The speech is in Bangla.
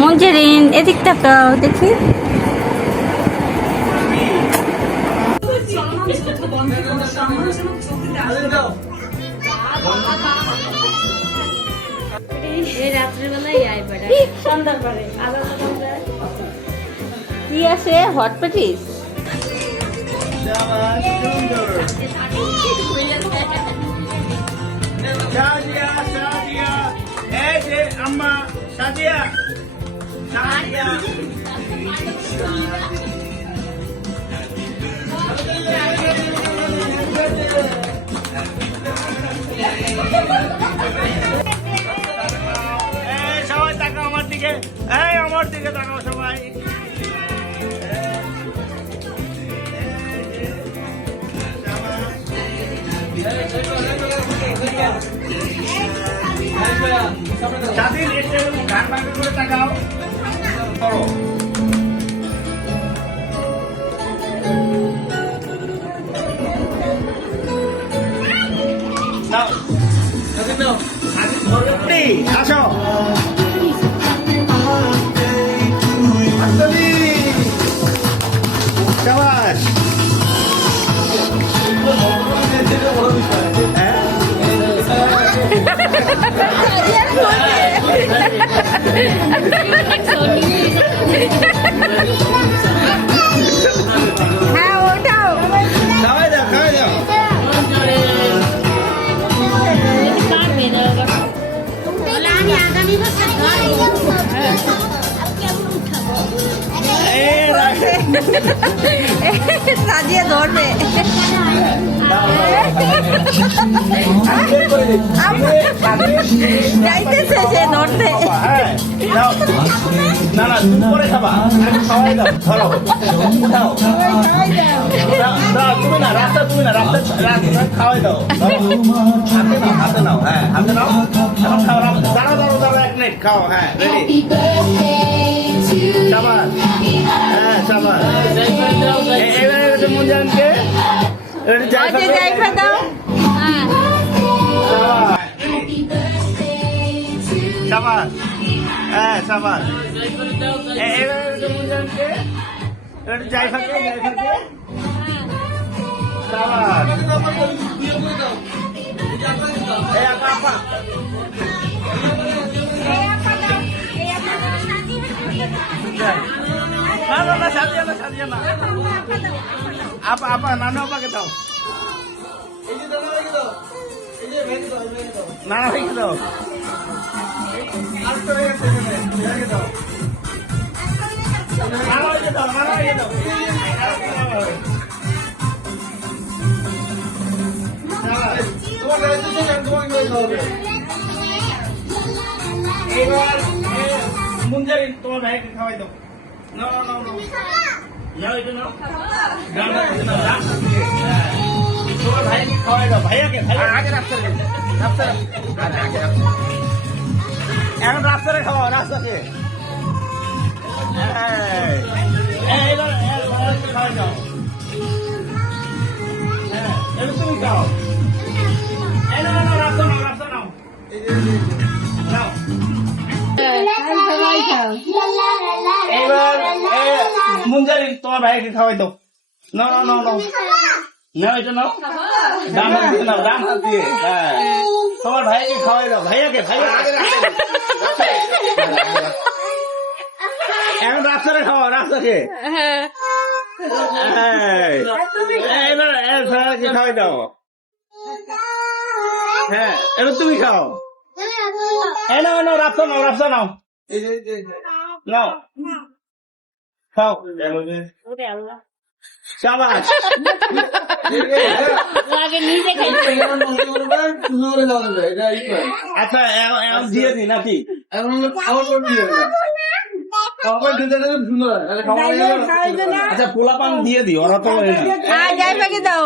মঞ্জুরিন এদিক তাকাও দেখি। কি আছে হট প্যাটিস? আম্মা সাদিয়া সাদিয়া সবাই তাকাও আমার দিকে, আমার দিকে তাকাও সবাই। স্বাধীন একটু গান বাংলা করে তাকাও। আসো শাবাশ। হ্যাঁ ওটাও খাওয়াই দাও খাওয়াই দাও। সাজিয়ে ধরবে। যাইতেছে সে ধরতে। না না তুমি পরে খাবা, খাওয়াই দাও। ধরো উঠাও। তুমি না রাস্তা, তুমি না রাস্তা খাওয়াই দাও। হাতে নাও হাতে নাও, হ্যাঁ হাতে নাও। এখন খাও, দাঁড়াও দাঁড়াও দাঁড়াও, এক মিনিট খাও। হ্যাঁ রেডি। সাবাস, হ্যাঁ সাবাস। এবারে মুঞ্জানকে জাইফা দাও। সাবাস, হ্যাঁ সাবাস। এবারে মুঞ্জানকে জাইফাকে জাইফাকে সাবাস। এই আপা আপা না না না সাজিয়া না সাজিয়া না। আপা আপা নানু আপাকে দাও। নানা ভাইকে দাও। এবার মুঞ্জারিন তোমার ভাইকে খাওয়াই দাও। নাও নাও নাও নাও, এটা নাও। তোমার ভাইকে খাওয়াই দাও। ভাইয়াকে আগে রাস্তায় রাস্তায় এখন রাস্তায় খাওয়া রাস্তাতে। এবার খাওয়াই দাও। হ্যাঁ এবার তুমি খাও। এই নাও নাও রাস্তা নাও রাস্তা নাও নাও। এবার মুঞ্জারিন তোমার ভাইকে খাওয়াই দাও। নাও নাও নাও নাও নাও, এটা নাও। ডান হাত দিয়ে নাও, ডান হাত দিয়ে। হ্যাঁ তোমার ভাইকে খাওয়াই দাও। ভাইয়াকে ভাইয়া এখন রাস্তায় খাওয়া রাস্তাকে। এবার ভাইয়াকে খাওয়াই দাও। হ্যাঁ এবার তুমি খাও। এই নাও নাও রাস্তা নাও রাস্তা নাও নাও খাও। শাবাশ। আচ্ছা এখন দিয়ে দিই নাকি? আচ্ছা পোলাপান দিয়ে দিই, ওরা তো যাই পাখি দাও।